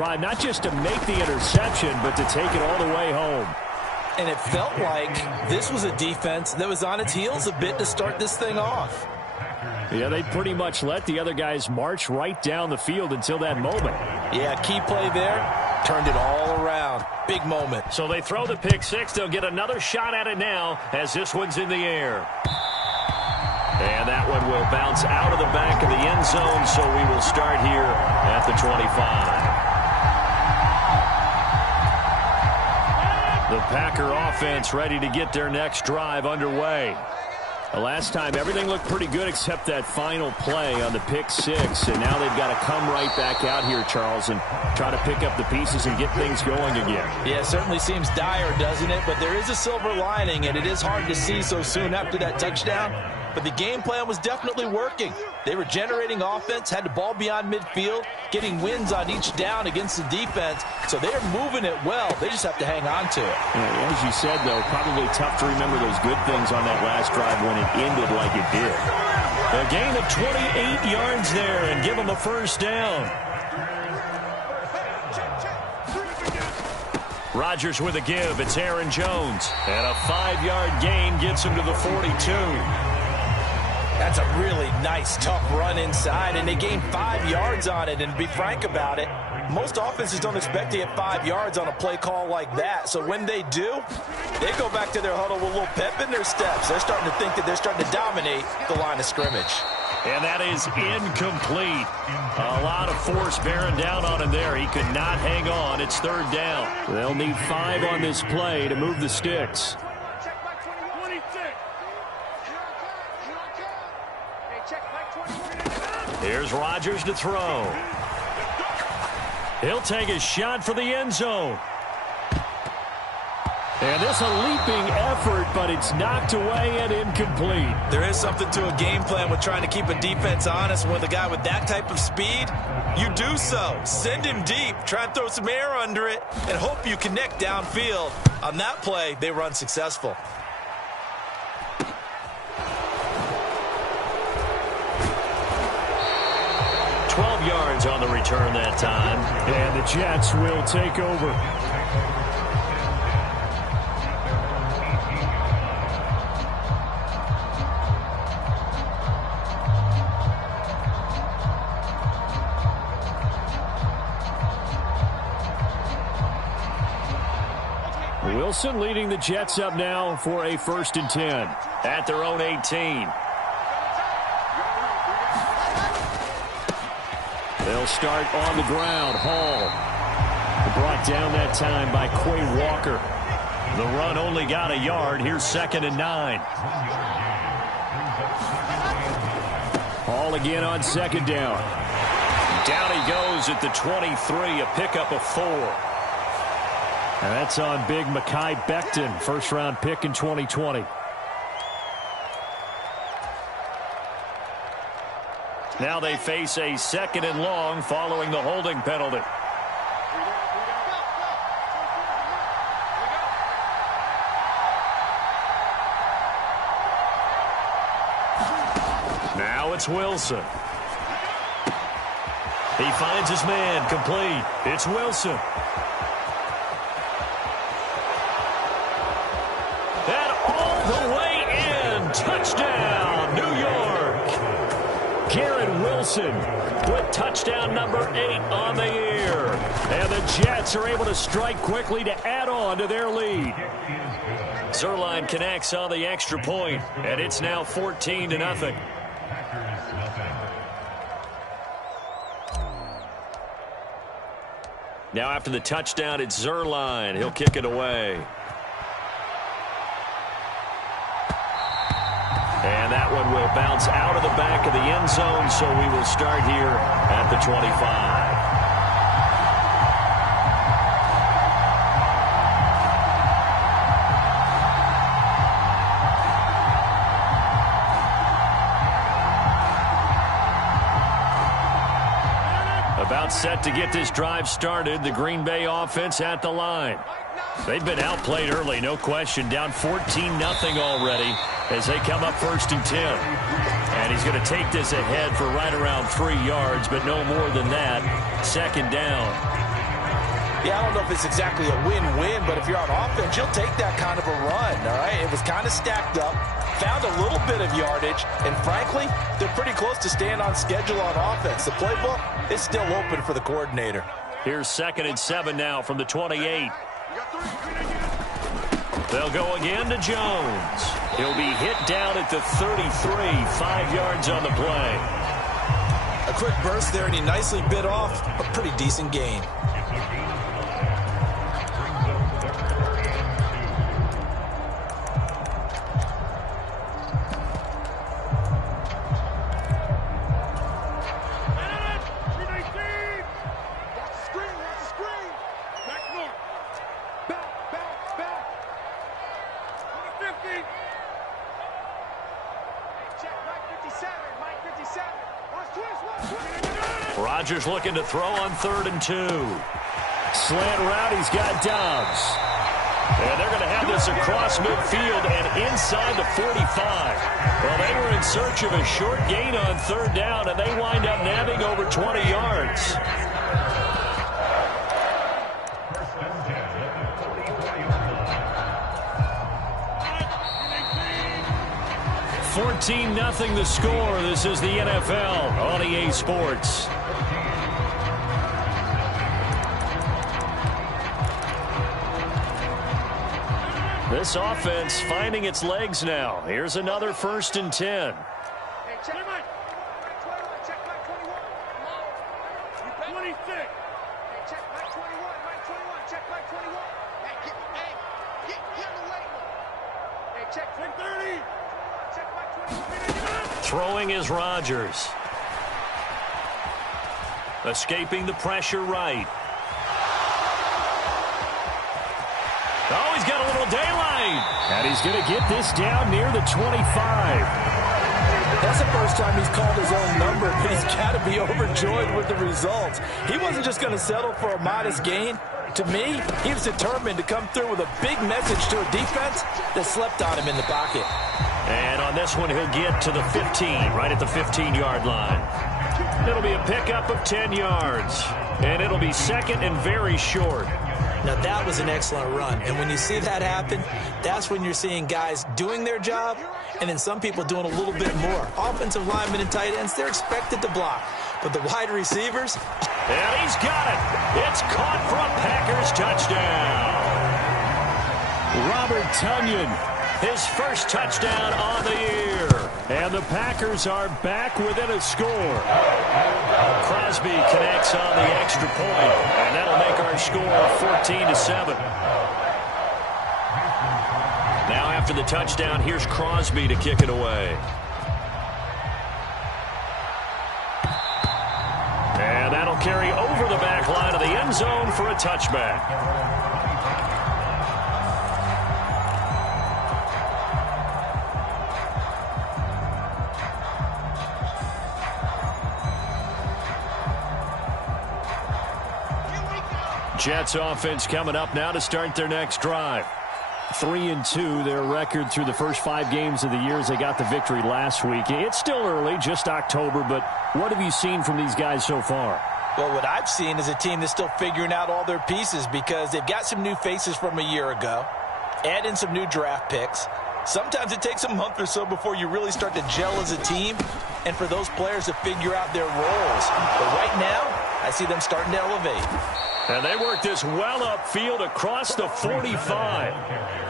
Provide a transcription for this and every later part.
Not just to make the interception, but to take it all the way home. And it felt like this was a defense that was on its heels a bit to start this thing off. Yeah, they pretty much let the other guys march right down the field until that moment. Yeah, key play there, turned it all around. Big moment. So they throw the pick six. They'll get another shot at it now as this one's in the air. And that one will bounce out of the back of the end zone, so we will start here at the 25. The Packer offense ready to get their next drive underway. The last time, everything looked pretty good except that final play on the pick six. And now they've got to come right back out here, Charles, and try to pick up the pieces and get things going again. Yeah, it certainly seems dire, doesn't it? But there is a silver lining, and it is hard to see so soon after that touchdown. But the game plan was definitely working. They were generating offense, had the ball beyond midfield, getting wins on each down against the defense. So they're moving it well. They just have to hang on to it. Yeah, as you said, though, probably tough to remember those good things on that last drive when it ended like it did. A gain of 28 yards there and give them a first down. Rodgers with a give. It's Aaron Jones. And a 5-yard gain gets him to the 42. That's a really nice, tough run inside, and they gained 5 yards on it. And to be frank about it, most offenses don't expect to get 5 yards on a play call like that. So when they do, they go back to their huddle with a little pep in their steps. They're starting to think that they're starting to dominate the line of scrimmage. And that is incomplete. A lot of force bearing down on him there. He could not hang on. It's third down. They'll need 5 on this play to move the sticks. Here's Rodgers to throw. He'll take a shot for the end zone. And this a leaping effort, but it's knocked away and incomplete. There is something to a game plan with trying to keep a defense honest. With a guy with that type of speed, you do so. Send him deep, try and throw some air under it, and hope you connect downfield. On that play, they were unsuccessful. Yards on the return that time, and the Jets will take over. Wilson leading the Jets up now for a 1st and 10 at their own 18. They'll start on the ground. Hall brought down that time by Quay Walker. The run only got a yard. Here's 2nd and 9. Hall again on 2nd down. Down he goes at the 23, a pickup of 4. And that's on big Mekhi Becton, first-round pick in 2020. Now they face a 2nd and long following the holding penalty. Now it's Wilson. He finds his man, complete. It's Wilson. And all the way in. Touchdown, New York. Garrett Wilson with touchdown number 8 on the year. And the Jets are able to strike quickly to add on to their lead. Zuerlein connects on the extra point, and it's now 14-0. Now after the touchdown, it's Zuerlein. He'll kick it away. And that one will bounce out of the back of the end zone, so we will start here at the 25. About set to get this drive started, the Green Bay offense at the line. They've been outplayed early, no question. Down 14-0 already as they come up 1st and 10. And he's going to take this ahead for right around 3 yards, but no more than that. 2nd down. Yeah, I don't know if it's exactly a win-win, but if you're on offense, you'll take that kind of a run, all right? It was kind of stacked up, found a little bit of yardage, and frankly, they're pretty close to staying on schedule on offense. The playbook is still open for the coordinator. Here's 2nd and 7 now from the 28. They'll go again to Jones. He'll be hit down at the 33, 5 yards on the play. A quick burst there, and he nicely bit off a pretty decent gain. Rodgers looking to throw on 3rd and 2. Slant route, he's got Dobbs. And they're going to have this across midfield and inside the 45. Well, they were in search of a short gain on 3rd down, and they wind up nabbing over 20 yards. $14-0 the score. This is the NFL on EA Sports. This offense finding its legs now. Here's another 1st and 10. Throwing is Rodgers. Escaping the pressure right. Oh, he's got a little daylight. And he's going to get this down near the 25. That's the first time he's called his own number, but he's got to be overjoyed with the results. He wasn't just going to settle for a modest gain. To me, he was determined to come through with a big message to a defense that slept on him in the pocket. And on this one, he'll get to the 15, right at the 15-yard line. It'll be a pickup of 10 yards. And it'll be 2nd and very short. Now, that was an excellent run. And when you see that happen, that's when you're seeing guys doing their job and then some people doing a little bit more. Offensive linemen and tight ends, they're expected to block. But the wide receivers... And he's got it. It's caught for a Packers touchdown. Robert Tonyan, his first touchdown on the year. And the Packers are back within a score. Crosby connects on the extra point, and that'll make our score 14-7. Now after the touchdown, here's Crosby to kick it away. And that'll carry over the back line of the end zone for a touchback. Jets offense coming up now to start their next drive. 3-2, their record through the first 5 games of the year as they got the victory last week. It's still early, just October, but what have you seen from these guys so far? Well, what I've seen is a team that's still figuring out all their pieces because they've got some new faces from a year ago, add in some new draft picks. Sometimes it takes a month or so before you really start to gel as a team and for those players to figure out their roles. But right now, I see them starting to elevate. And they work this well upfield across the 45.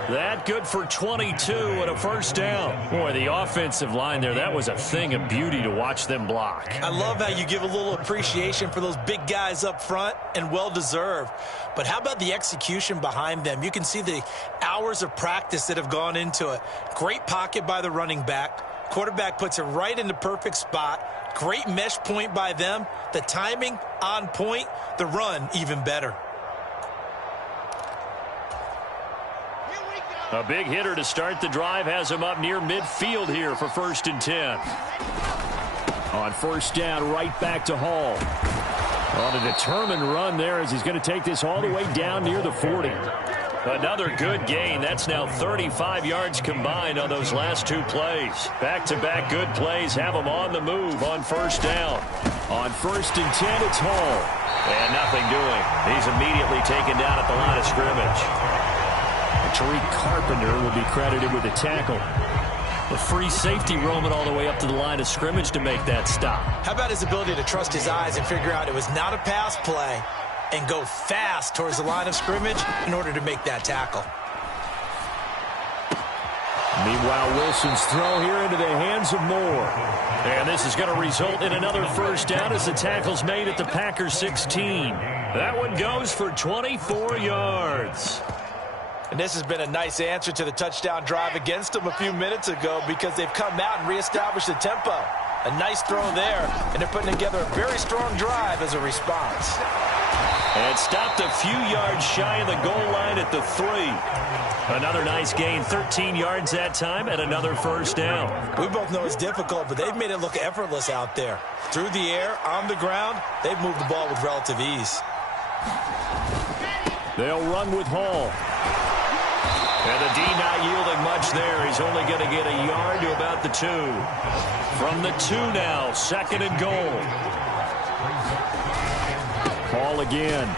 That good for 22 and a first down. Boy, the offensive line there, that was a thing of beauty to watch them block. I love how you give a little appreciation for those big guys up front, and well-deserved. But how about the execution behind them? You can see the hours of practice that have gone into it. Great pocket by the running back. Quarterback puts it right in the perfect spot. Great mesh point by them. The timing on point. The run even better. A big hitter to start the drive has him up near midfield here for 1st and 10. On first down, right back to Hall. On a determined run there as he's going to take this all the way down near the 40. Another good gain. That's now 35 yards combined on those last 2 plays. Back-to-back good plays have them on the move on first down. On 1st and 10, it's Hall. And nothing doing. He's immediately taken down at the line of scrimmage. Tariq Carpenter will be credited with a tackle. A free safety roaming all the way up to the line of scrimmage to make that stop. How about his ability to trust his eyes and figure out it was not a pass play and go fast towards the line of scrimmage in order to make that tackle. Meanwhile, Wilson's throw here into the hands of Moore. And this is going to result in another first down as the tackle's made at the Packers 16. That one goes for 24 yards. And this has been a nice answer to the touchdown drive against them a few minutes ago because they've come out and reestablished the tempo. A nice throw there, and they're putting together a very strong drive as a response. And stopped a few yards shy of the goal line at the 3. Another nice gain, 13 yards that time, and another first down. We both know it's difficult, but they've made it look effortless out there. Through the air, on the ground, they've moved the ball with relative ease. They'll run with Hall. And the D not yielding much there. He's only going to get a yard to about the 2. From the 2 now, 2nd and goal. Hall again.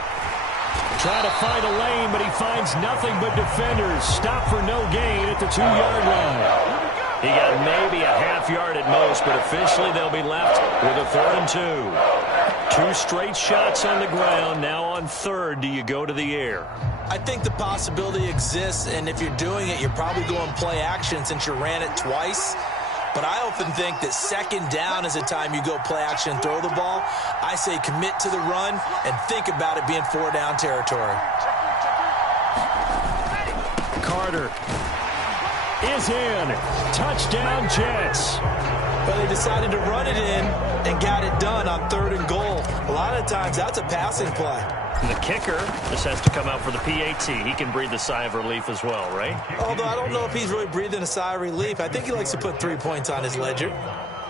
Trying to find a lane, but he finds nothing but defenders. Stop for no gain at the 2-yard line. He got maybe a half yard at most, but officially they'll be left with a 3rd and 2. 2 straight shots on the ground. Now on 3rd, do you go to the air? I think the possibility exists, and if you're doing it, you're probably going play action since you ran it twice. But I often think that 2nd down is the time you go play action and throw the ball. I say commit to the run and think about it being 4-down territory. Carter is in. Touchdown, Jets. But they decided to run it in and got it done on 3rd and goal. A lot of times that's a passing play. And the kicker just has to come out for the PAT. He can breathe a sigh of relief as well, right? Although I don't know if he's really breathing a sigh of relief. I think he likes to put 3 points on his ledger.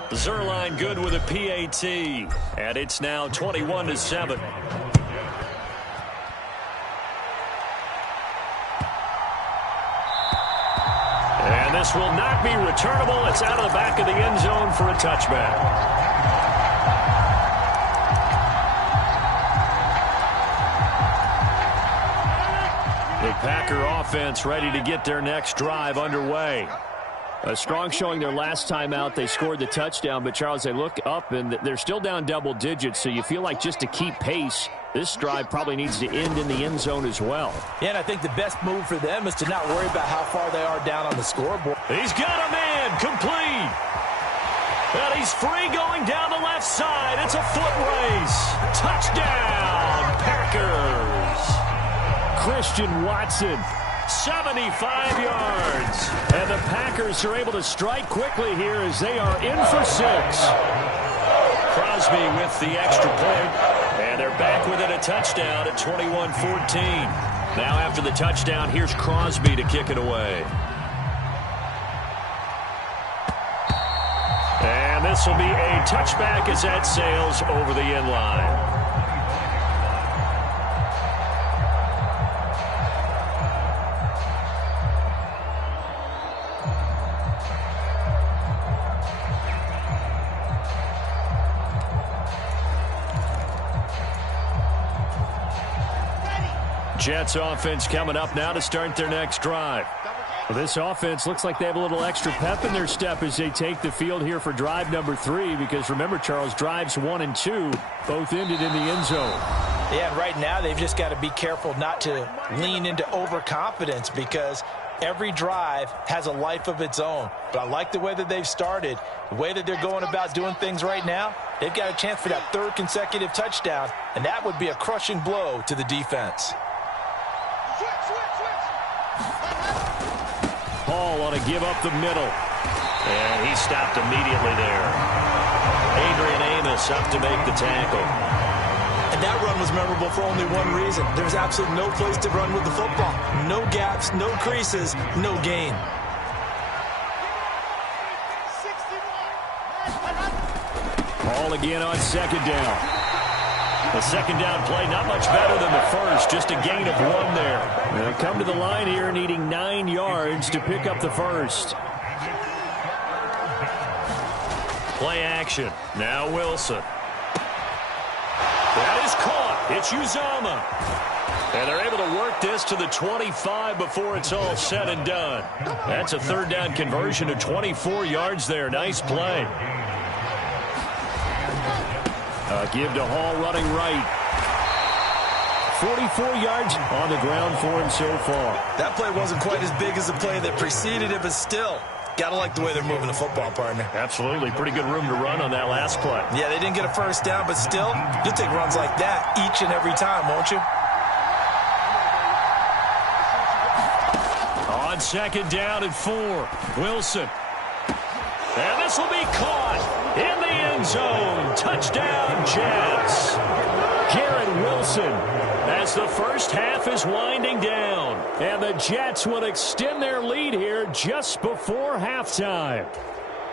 Zerline good with a PAT. And it's now 21-7. And this will not be returnable. It's out of the back of the end zone for a touchback. The Packer offense ready to get their next drive underway. A strong showing their last time out. They scored the touchdown, but, Charles, they look up, and they're still down double digits, so you feel like just to keep pace, this drive probably needs to end in the end zone as well. Yeah, and I think the best move for them is to not worry about how far they are down on the scoreboard. He's got a man complete. And he's free going down the left side. It's a foot race. Touchdown, Packers. Christian Watson, 75 yards. And the Packers are able to strike quickly here as they are in for 6. Crosby with the extra point. And they're back within a touchdown at 21-14. Now after the touchdown, here's Crosby to kick it away. And this will be a touchback as that sails over the end line. Jets offense coming up now to start their next drive. Well, this offense looks like they have a little extra pep in their step as they take the field here for drive number 3, because remember, Charles, drives 1 and 2 both ended in the end zone. Yeah, and right now they've just got to be careful not to lean into overconfidence, because every drive has a life of its own. But I like the way that they've started, the way that they're going about doing things right now. They've got a chance for that 3rd consecutive touchdown, and that would be a crushing blow to the defense. Hall on a give up the middle. And he stopped immediately there. Adrian Amos up to make the tackle. And that run was memorable for only one reason. There's absolutely no place to run with the football. No gaps, no creases, no gain. Hall again on 2nd down. The 2nd down play not much better than the first, just a gain of 1 there. They'll come to the line here needing 9 yards to pick up the first. Play action. Now Wilson. That is caught. It's Uzama. And they're able to work this to the 25 before it's all said and done. That's a third down conversion of 24 yards there. Nice play. Give to Hall running right. 44 yards on the ground for him so far. That play wasn't quite as big as the play that preceded it, but still, gotta like the way they're moving the football, partner. Absolutely. Pretty good room to run on that last play. Yeah, they didn't get a first down, but still, you'll take runs like that each and every time, won't you? On second down and 4, Wilson. And this will be caught in the end zone. Touchdown, Jets. Garrett Wilson, as the first half is winding down. And the Jets will extend their lead here just before halftime.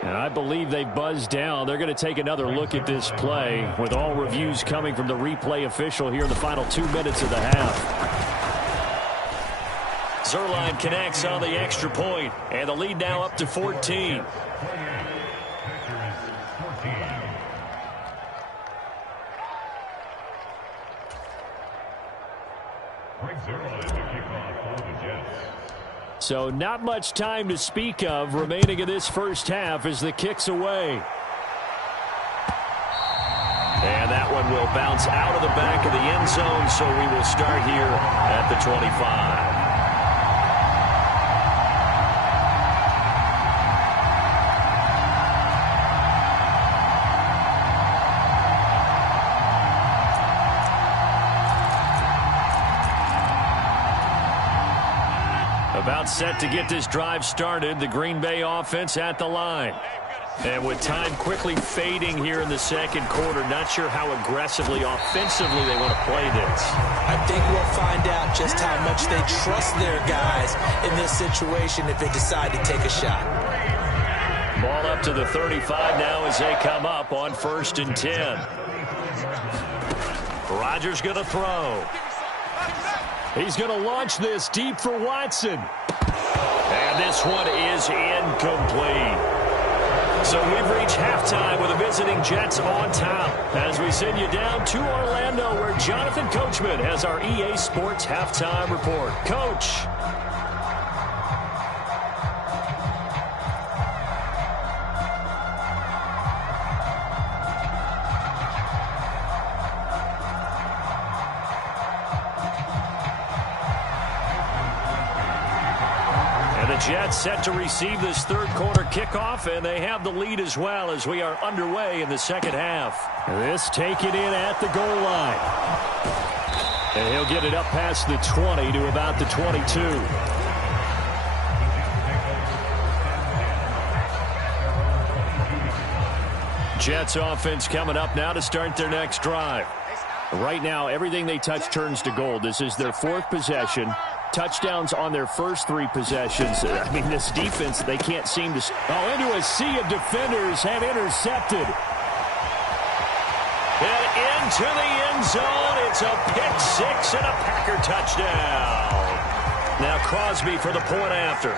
And I believe they buzzed down. They're going to take another look at this play with all reviews coming from the replay official here in the final 2 minutes of the half. Zerline connects on the extra point, and the lead now up to 14. So not much time to speak of remaining in this first half as the kick's away. And that one will bounce out of the back of the end zone, so we will start here at the 25. About set to get this drive started, the Green Bay offense at the line. And with time quickly fading here in the second quarter, not sure how aggressively, offensively they want to play this. I think we'll find out just how much they trust their guys in this situation if they decide to take a shot. Ball up to the 35 now as they come up on 1st and 10. Rodgers going to throw. He's going to launch this deep for Watson. And this one is incomplete. So we've reached halftime with the visiting Jets on top as we send you down to Orlando where Jonathan Coachman has our EA Sports halftime report. Coach. Jets set to receive this third quarter kickoff, and they have the lead as well as we are underway in the second half. This taken in at the goal line. And he'll get it up past the 20 to about the 22. Jets offense coming up now to start their next drive. Right now, everything they touch turns to gold. This is their 4th possession. Touchdowns on their first 3 possessions. I mean, this defense, they can't seem to... Oh, into a sea of defenders have intercepted. And into the end zone. It's a pick 6 and a Packer touchdown. Now Crosby for the point after.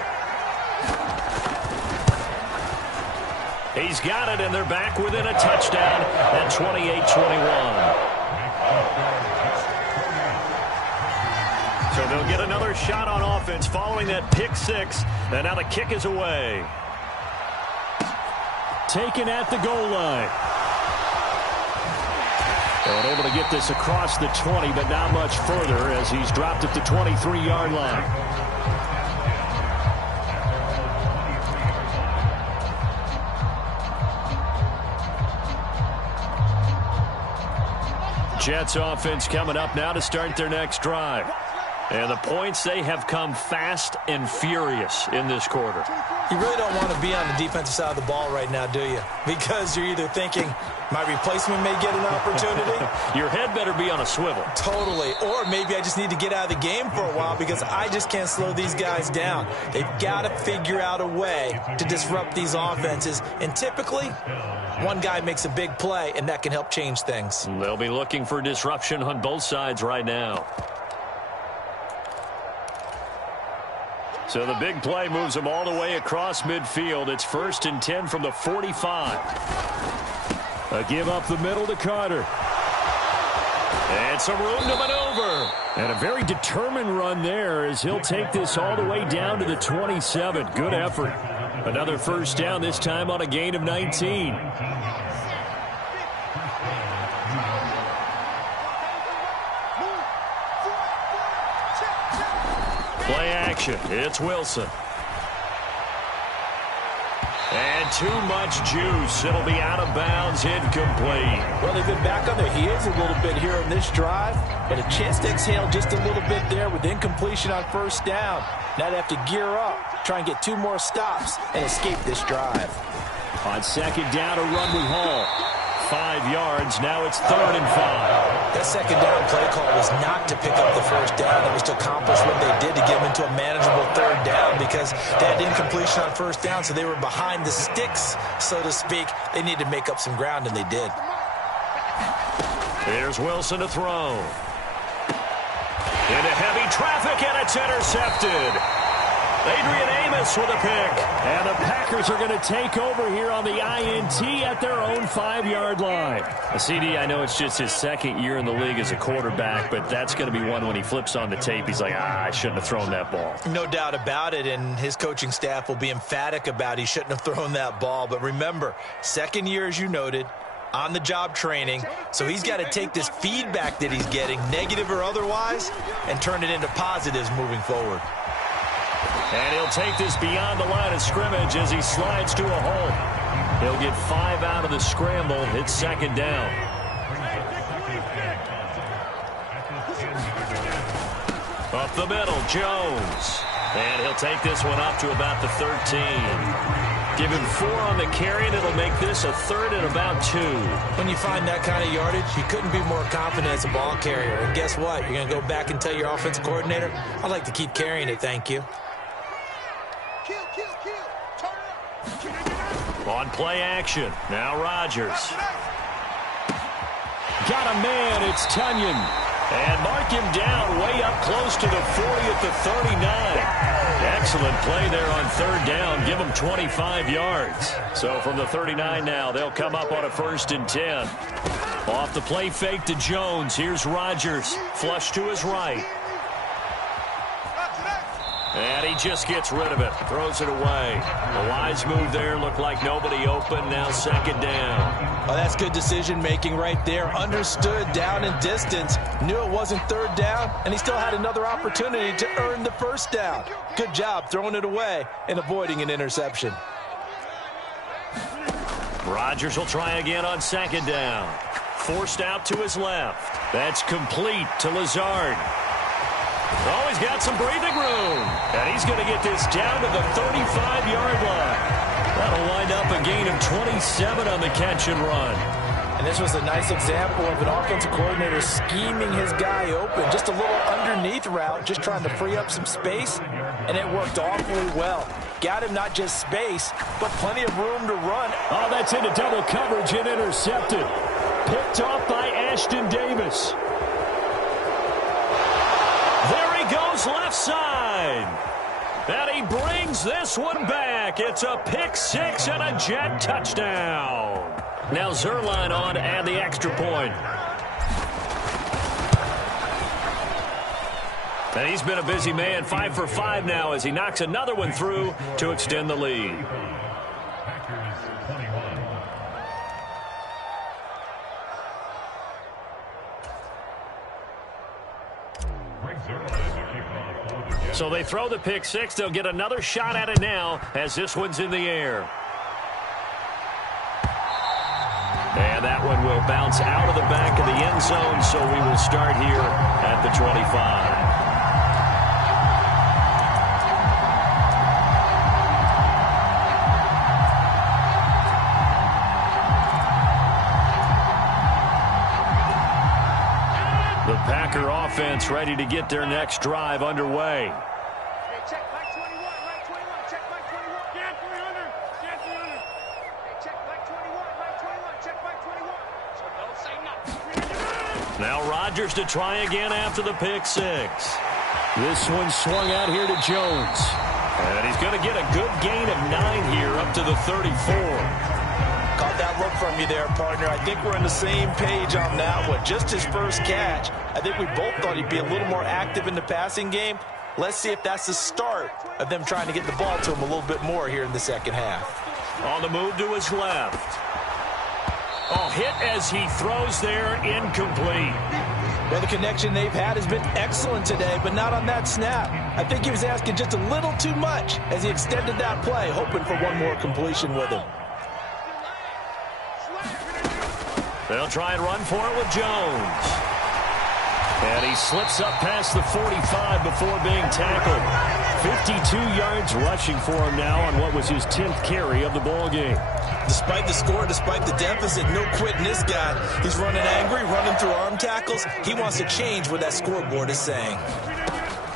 He's got it, and they're back within a touchdown at 28-21. So they'll get another shot on offense following that pick 6. And now the kick is away. Taken at the goal line. And able to get this across the 20, but not much further as he's dropped at the 23-yard line. Jets offense coming up now to start their next drive. And the points, they have come fast and furious in this quarter. You really don't want to be on the defensive side of the ball right now, do you? Because you're either thinking, my replacement may get an opportunity. Your head better be on a swivel. Totally. Or maybe I just need to get out of the game for a while because I just can't slow these guys down. They've got to figure out a way to disrupt these offenses. And typically, one guy makes a big play, and that can help change things. They'll be looking for disruption on both sides right now. So the big play moves them all the way across midfield. It's 1st and 10 from the 45. A give up the middle to Carter. And some room to maneuver. And a very determined run there as he'll take this all the way down to the 27. Good effort. Another first down, this time on a gain of 19. Play action. It's Wilson. And too much juice. It'll be out of bounds, incomplete. Well, they've been back on their heels a little bit here in this drive, but a chance to exhale just a little bit there with incompletion on first down. Now they have to gear up, try and get 2 more stops, and escape this drive. On second down, a run with Hall. 5 yards. Now it's 3rd and 5. That second down play call was not to pick up the first down. It was to accomplish what they did to get them into a manageable 3rd down because they had incompletion on first down, so they were behind the sticks, so to speak. They needed to make up some ground, and they did. Here's Wilson to throw. Into heavy traffic, and it's intercepted. Adrian Amos with a pick. And the Packers are going to take over here on the INT at their own 5-yard line. CD, I know it's just his 2nd year in the league as a quarterback, but that's going to be one when he flips on the tape. He's like, I shouldn't have thrown that ball. No doubt about it, and his coaching staff will be emphatic about he shouldn't have thrown that ball. But remember, 2nd year, as you noted, on-the-job training, so he's got to take this feedback that he's getting, negative or otherwise, and turn it into positives moving forward. And he'll take this beyond the line of scrimmage as he slides to a hole. He'll get 5 out of the scramble. It's 2nd down. Up the middle, Jones. And he'll take this one up to about the 13. Give him 4 on the carry, and it'll make this a 3rd and about 2. When you find that kind of yardage, you couldn't be more confident as a ball carrier. And guess what? You're going to go back and tell your offensive coordinator, I'd like to keep carrying it, thank you. On play action, now Rodgers. Got a man, it's Tunyon. And mark him down way up close to the 40 at the 39. Excellent play there on 3rd down. Give him 25 yards. So from the 39 now, they'll come up on a 1st and 10. Off the play fake to Jones. Here's Rodgers. Flush to his right. And he just gets rid of it. Throws it away. A wise move there. Looked like nobody open. Now 2nd down. Oh, that's good decision-making right there. Understood down and distance. Knew it wasn't 3rd down, and he still had another opportunity to earn the 1st down. Good job throwing it away and avoiding an interception. Rodgers will try again on 2nd down. Forced out to his left. That's complete to Lazard. Oh, he's got some breathing room. And he's going to get this down to the 35-yard line. That'll wind up a gain of 27 on the catch and run. And this was a nice example of an offensive coordinator scheming his guy open. Just a little underneath route, just trying to free up some space, and it worked awfully well. Got him not just space, but plenty of room to run. Oh, that's into double coverage and intercepted. Picked off by Ashton Davis. There he goes left side. And he brings this one back. It's a pick 6 and a Jet touchdown. Now Zerline on to add the extra point. And he's been a busy man, 5 for 5 now as he knocks another one through to extend the lead. So they throw the pick 6. They'll get another shot at it now as this one's in the air. And that one will bounce out of the back of the end zone, so we will start here at the 25. The Packer offense ready to get their next drive underway. Check back 21, right 21, check back 21, get 300, get 300. Check back 21, right 21, check back 21. So don't say nothing. Now Rodgers to try again after the pick 6. This one swung out here to Jones. And he's going to get a good gain of 9 here up to the 34. Caught that look from you there, partner. I think we're on the same page on that one. Just his first catch. I think we both thought he'd be a little more active in the passing game. Let's see if that's the start of them trying to get the ball to him a little bit more here in the second half. On the move to his left. Oh, hit as he throws there, incomplete. Well, the connection they've had has been excellent today, but not on that snap. I think he was asking just a little too much as he extended that play, hoping for one more completion with him. They'll try and run for it with Jones. And he slips up past the 45 before being tackled. 52 yards rushing for him now on what was his 10th carry of the ball game. Despite the score, despite the deficit, no quitting this guy. He's running angry, running through arm tackles. He wants to change what that scoreboard is saying.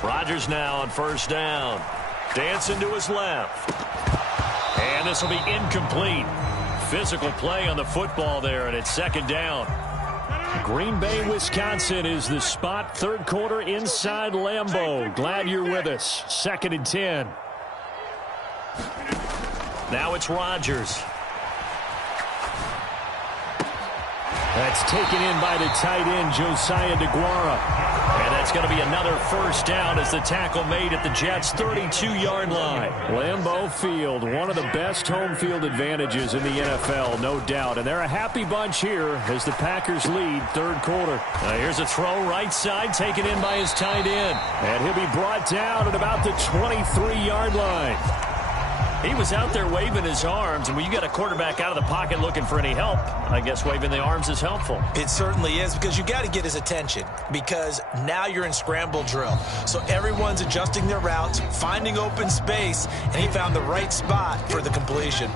Rodgers now on first down. Dancing to his left. And this will be incomplete. Physical play on the football there, and it's second down. Green Bay, Wisconsin is the spot. Third quarter inside Lambeau. Glad you're with us. 2nd and 10. Now it's Rodgers. That's taken in by the tight end, Josiah DeGuara. And that's going to be another first down as the tackle made at the Jets' 32-yard line. Lambeau Field, one of the best home field advantages in the NFL, no doubt. And they're a happy bunch here as the Packers lead third quarter. Here's a throw right side taken in by his tight end. And he'll be brought down at about the 23-yard line. He was out there waving his arms, and when you got a quarterback out of the pocket looking for any help, I guess waving the arms is helpful. It certainly is, because you got to get his attention, because now you're in scramble drill. So everyone's adjusting their routes, finding open space, and he found the right spot for the completion.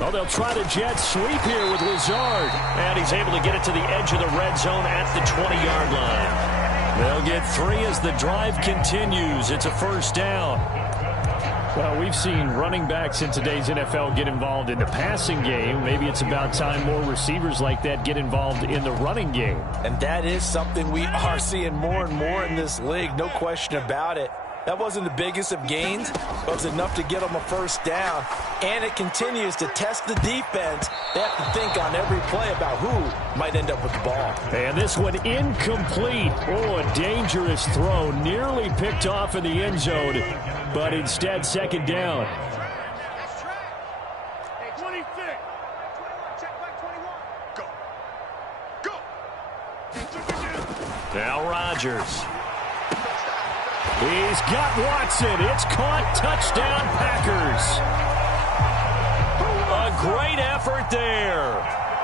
Well, they'll try the jet sweep here with Lazard. And he's able to get it to the edge of the red zone at the 20-yard line. They'll get 3 as the drive continues. It's a first down. Well, we've seen running backs in today's NFL get involved in the passing game. Maybe it's about time more receivers like that get involved in the running game. And that is something we are seeing more and more in this league, no question about it. That wasn't the biggest of gains, but it was enough to get them a first down. And it continues to test the defense. They have to think on every play about who might end up with the ball. And this one incomplete. Oh, a dangerous throw. Nearly picked off in the end zone, but instead second down. Hey, 26. 21, check back 21. Go. Now Rodgers. He's got Watson. It's caught. Touchdown, Packers. A great effort there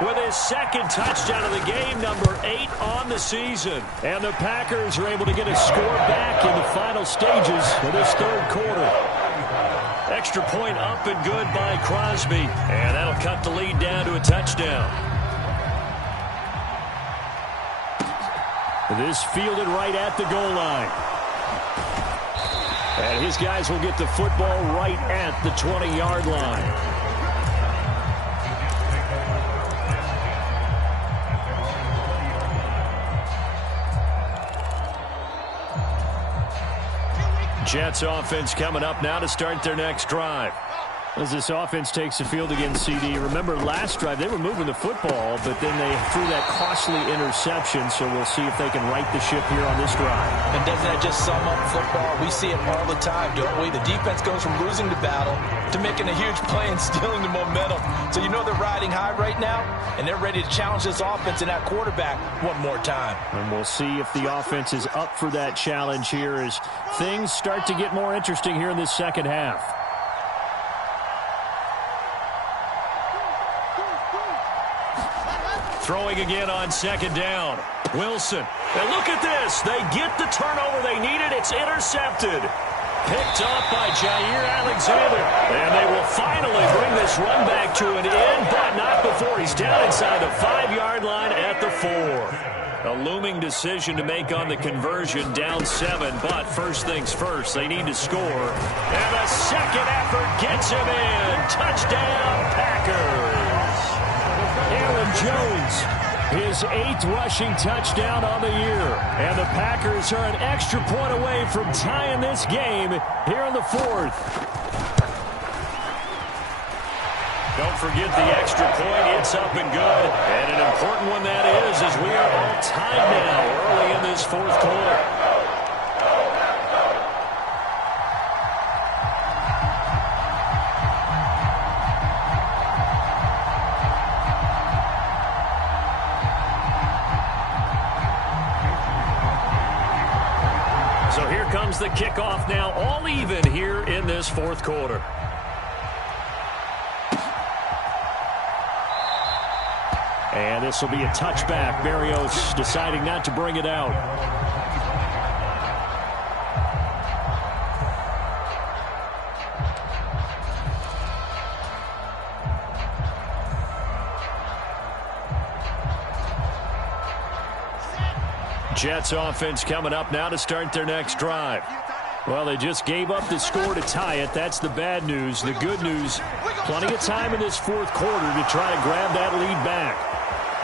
with his second touchdown of the game, number 8 on the season. And the Packers are able to get a score back in the final stages of this third quarter. Extra point up and good by Crosby. And that'll cut the lead down to a touchdown. This fielded right at the goal line. And his guys will get the football right at the 20-yard line. Jets offense coming up now to start their next drive. As this offense takes the field against CD. Remember last drive they were moving the football, but then they threw that costly interception, so we'll see if they can right the ship here on this drive. And doesn't that just sum up football? We see it all the time, don't we? The defense goes from losing the battle to making a huge play and stealing the momentum. So you know they're riding high right now, and they're ready to challenge this offense and that quarterback one more time. And we'll see if the offense is up for that challenge here as things start to get more interesting here in this second half. Throwing again on second down. Wilson. And look at this. They get the turnover they needed. It's intercepted. Picked up by Jair Alexander. And they will finally bring this run back to an end, but not before he's down inside the 5-yard line at the 4. A looming decision to make on the conversion, down 7. But first things first, they need to score. And a second effort gets him in. Touchdown, Packers. Aaron Jones, his 8th rushing touchdown on the year. And the Packers are an extra point away from tying this game here in the 4th. Don't forget the extra point. It's up and good. And an important one that is, as we are all tied now early in this 4th quarter. So here comes the kickoff now, all even here in this 4th quarter. And this will be a touchback. Berrios deciding not to bring it out. Jets offense coming up now to start their next drive. Well, they just gave up the score to tie it. That's the bad news. The good news, plenty of time in this 4th quarter to try to grab that lead back.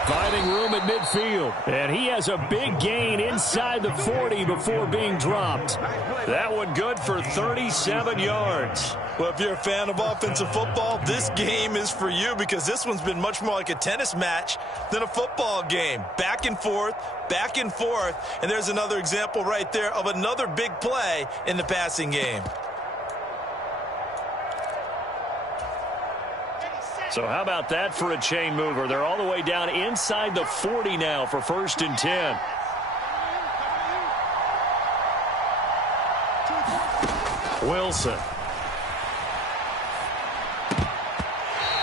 Finding room at midfield. And he has a big gain inside the 40 before being dropped. That one good for 37 yards. Well, if you're a fan of offensive football, this game is for you because this one's been much more like a tennis match than a football game. Back and forth, and there's another example right there of another big play in the passing game. So how about that for a chain mover? They're all the way down inside the 40 now for 1st and 10. Wilson.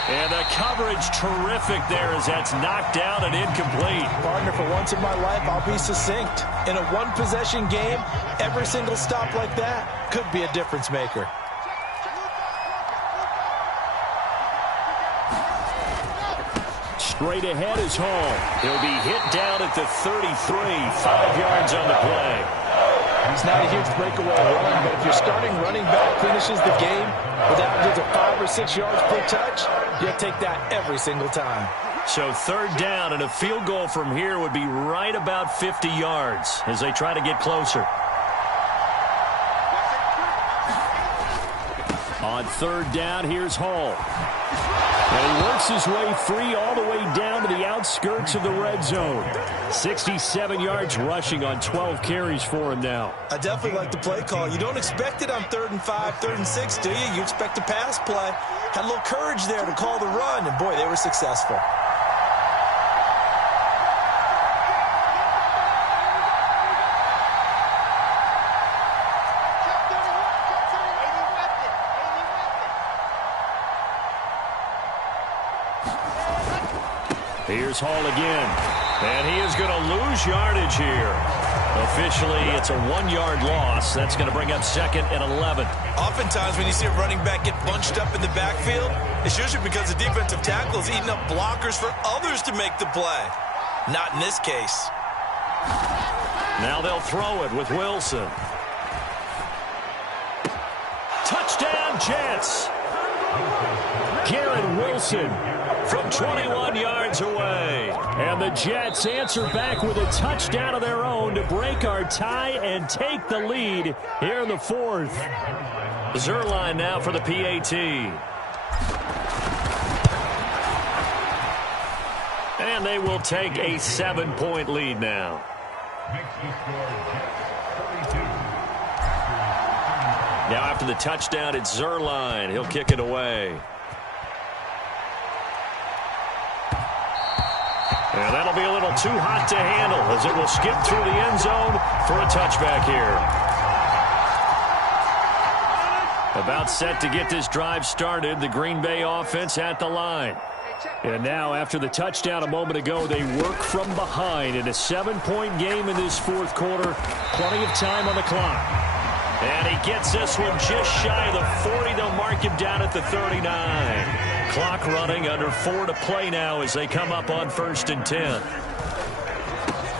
And the coverage terrific there as that's knocked down and incomplete. Partner, for once in my life, I'll be succinct. In a one-possession game, every single stop like that could be a difference maker. Straight ahead is Hall. He'll be hit down at the 33, 5 yards on the play. It's not a huge breakaway run, but if your starting running back finishes the game with averages of 5 or 6 yards per touch, you'll take that every single time. So 3rd down, and a field goal from here would be right about 50 yards as they try to get closer. On 3rd down, here's Hall. And he works his way free all the way down to the outskirts of the red zone. 67 yards rushing on 12 carries for him now. I definitely like the play call. You don't expect it on 3rd and 5, 3rd and 6, do you? You expect a pass play. Had a little courage there to call the run, and boy, they were successful. Here's Hall again, and he is going to lose yardage here. Officially, it's a 1-yard loss. That's going to bring up 2nd and 11. Oftentimes, when you see a running back get bunched up in the backfield, it's usually because the defensive tackle is eating up blockers for others to make the play. Not in this case. Now they'll throw it with Wilson. Touchdown, Jets. Garrett Wilson from 21 yards away. And the Jets answer back with a touchdown of their own to break our tie and take the lead here in the 4th. Zerline now for the PAT. And they will take a 7-point lead now. Now after the touchdown, it's Zerline. He'll kick it away. And that'll be a little too hot to handle as it will skip through the end zone for a touchback here. About set to get this drive started, the Green Bay offense at the line. And now after the touchdown a moment ago, they work from behind in a 7-point game in this 4th quarter. Plenty of time on the clock. And he gets this one just shy of the 40. They'll mark him down at the 39. Clock running, under 4 to play now as they come up on 1st and 10.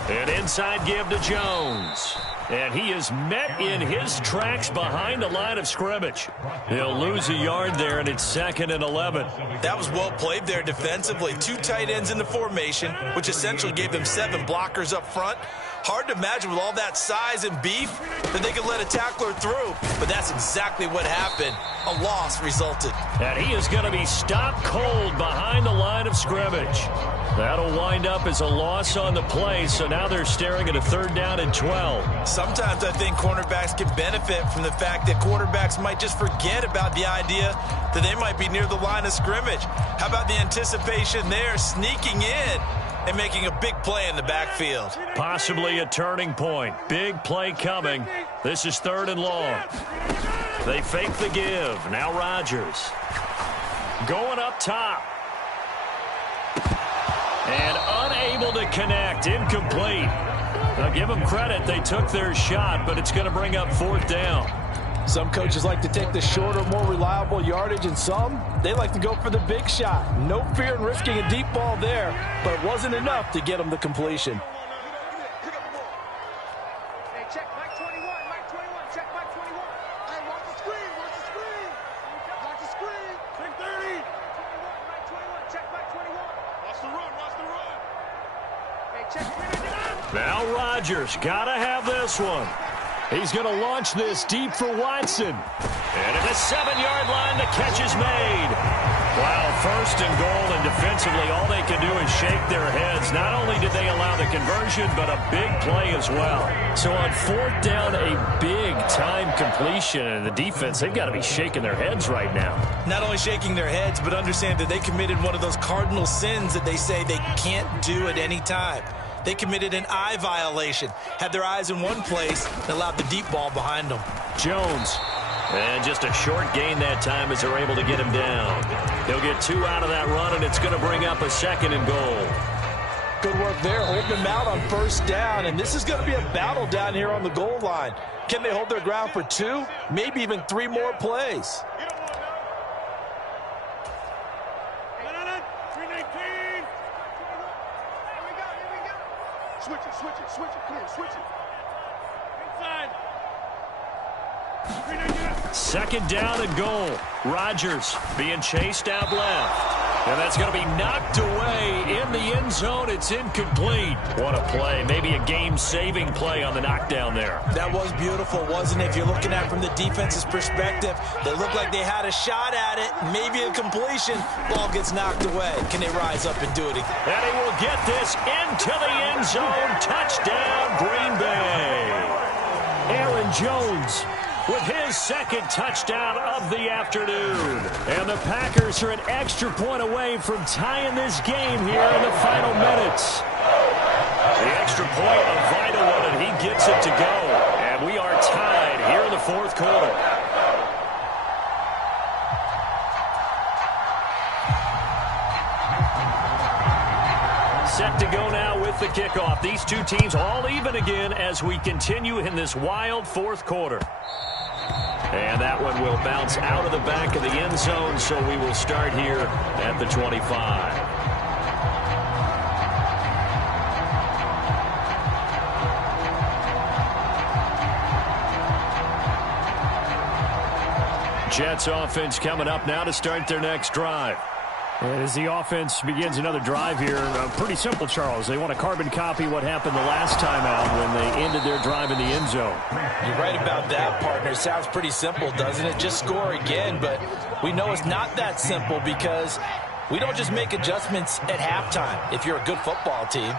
An inside give to Jones. And he is met in his tracks behind the line of scrimmage. He'll lose a yard there, and it's 2nd and 11. That was well played there defensively. 2 tight ends in the formation, which essentially gave them 7 blockers up front. Hard to imagine with all that size and beef that they could let a tackler through. But that's exactly what happened. A loss resulted. And he is going to be stopped cold behind the line of scrimmage. That'll wind up as a loss on the play, so now they're staring at a 3rd down and 12. Sometimes I think cornerbacks can benefit from the fact that quarterbacks might just forget about the idea that they might be near the line of scrimmage. How about the anticipation there, sneaking in and making a big play in the backfield? Possibly a turning point. Big play coming. This is 3rd and long. They fake the give. Now Rodgers. Going up top. And unable to connect. Incomplete. Now give them credit. They took their shot, but it's going to bring up 4th down. Some coaches like to take the shorter, more reliable yardage, and some, they like to go for the big shot. No fear in risking a deep ball there, but it wasn't enough to get them the completion. Hey, check Mike 21, Mike 21, check Mike 21. Hey, watch the screen, watch the screen. Watch the screen. Big 30. Mike 21, check Mike 21. Watch the run, watch the run. Hey, check. Now Rodgers, gotta have this one. He's going to launch this deep for Watson. And at the 7-yard line, the catch is made. Wow, 1st and goal, and defensively, all they can do is shake their heads. Not only did they allow the conversion, but a big play as well. So on 4th down, a big-time completion, and the defense, they've got to be shaking their heads right now. Not only shaking their heads, but understand that they committed one of those cardinal sins that they say they can't do at any time. They committed an eye violation, had their eyes in one place, and allowed the deep ball behind them. Jones. And just a short gain that time as they're able to get him down. He'll get 2 out of that run, and it's going to bring up a 2nd and goal. Good work there, holding them out on 1st down, and this is going to be a battle down here on the goal line. Can they hold their ground for 2, maybe even 3 more plays? Switch it, come here, switch it. Inside. 2nd down and goal. Rodgers being chased out left. And that's going to be knocked away in the end zone. It's incomplete. What a play. Maybe a game-saving play on the knockdown there. That was beautiful, wasn't it? If you're looking at it from the defense's perspective, they looked like they had a shot at it, maybe a completion. Ball gets knocked away. Can they rise up and do it again? And he will get this into the end zone. Touchdown, Green Bay. Aaron Jones with his 2nd touchdown of the afternoon. And the Packers are an extra point away from tying this game here in the final minutes. The extra point, a vital one, and he gets it to go. And we are tied here in the 4th quarter. Set to go now with the kickoff. These two teams all even again as we continue in this wild 4th quarter. And that one will bounce out of the back of the end zone, so we will start here at the 25. Jets offense coming up now to start their next drive. As the offense begins another drive here, pretty simple, Charles. They want to carbon copy what happened the last time out when they ended their drive in the end zone. You're right about that, partner. Sounds pretty simple, doesn't it? Just score again, but we know it's not that simple because we don't just make adjustments at halftime if you're a good football team.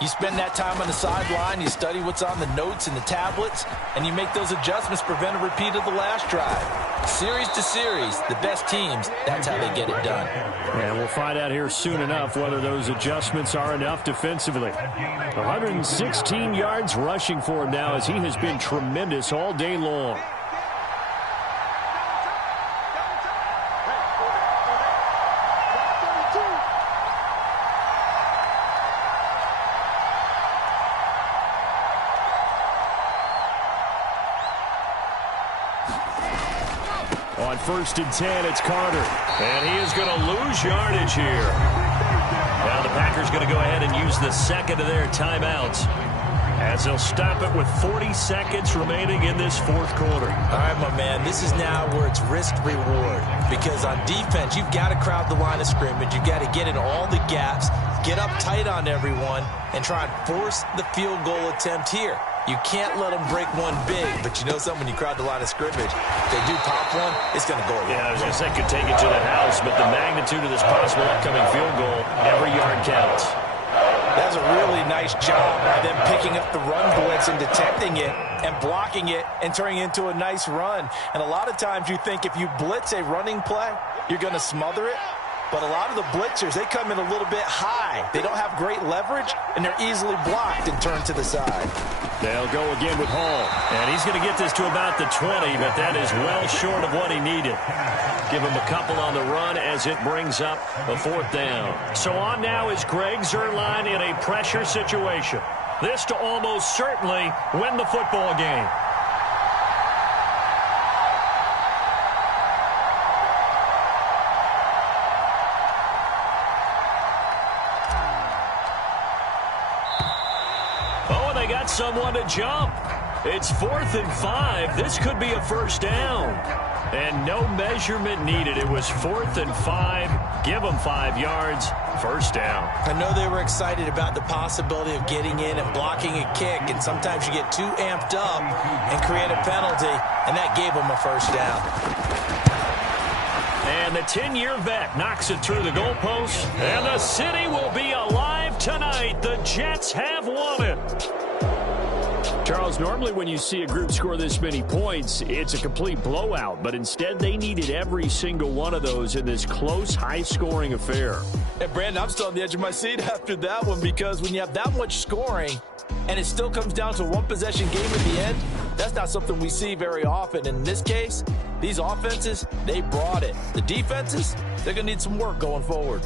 You spend that time on the sideline, you study what's on the notes and the tablets, and you make those adjustments, prevent a repeat of the last drive. Series to series, the best teams, that's how they get it done. And we'll find out here soon enough whether those adjustments are enough defensively. 116 yards rushing for him now as he has been tremendous all day long. On 1st and 10, it's Carter. And he is going to lose yardage here. Now the Packers going to go ahead and use the second of their timeouts, as they'll stop it with 40 seconds remaining in this fourth quarter. All right, my man, this is now where it's risk-reward. Because on defense, you've got to crowd the line of scrimmage. You've got to get in all the gaps, get up tight on everyone, and try and force the field goal attempt here. You can't let them break one big, but you know something, when you crowd the line of scrimmage, if they do pop one, it's going to go away. Yeah, I was going to say, could take it to the house, but the magnitude of this possible upcoming field goal, every yard counts. That's a really nice job by them picking up the run blitz and detecting it and blocking it and turning it into a nice run. And a lot of times you think if you blitz a running play, you're going to smother it. But a lot of the blitzers, they come in a little bit high. They don't have great leverage, and they're easily blocked and turned to the side. They'll go again with Hall. And he's going to get this to about the 20, but that is well short of what he needed. Give him a couple on the run as it brings up a fourth down. So on now is Greg Zuerlein in a pressure situation. This to almost certainly win the football game. Oh, they got someone to jump. It's 4th and 5. This could be a first down. And no measurement needed. It was 4th and 5. Give them 5 yards. First down. I know they were excited about the possibility of getting in and blocking a kick, and sometimes you get too amped up and create a penalty, and that gave them a first down. And the 10-year vet knocks it through the goalpost, and the city will be alive tonight. The Jets have won it. Charles, normally when you see a group score this many points, it's a complete blowout. But instead, they needed every single one of those in this close, high-scoring affair. Hey, Brandon, I'm still on the edge of my seat after that one, because when you have that much scoring and it still comes down to a one-possession game at the end, that's not something we see very often. In this case, these offenses, they brought it. The defenses, they're going to need some work going forward.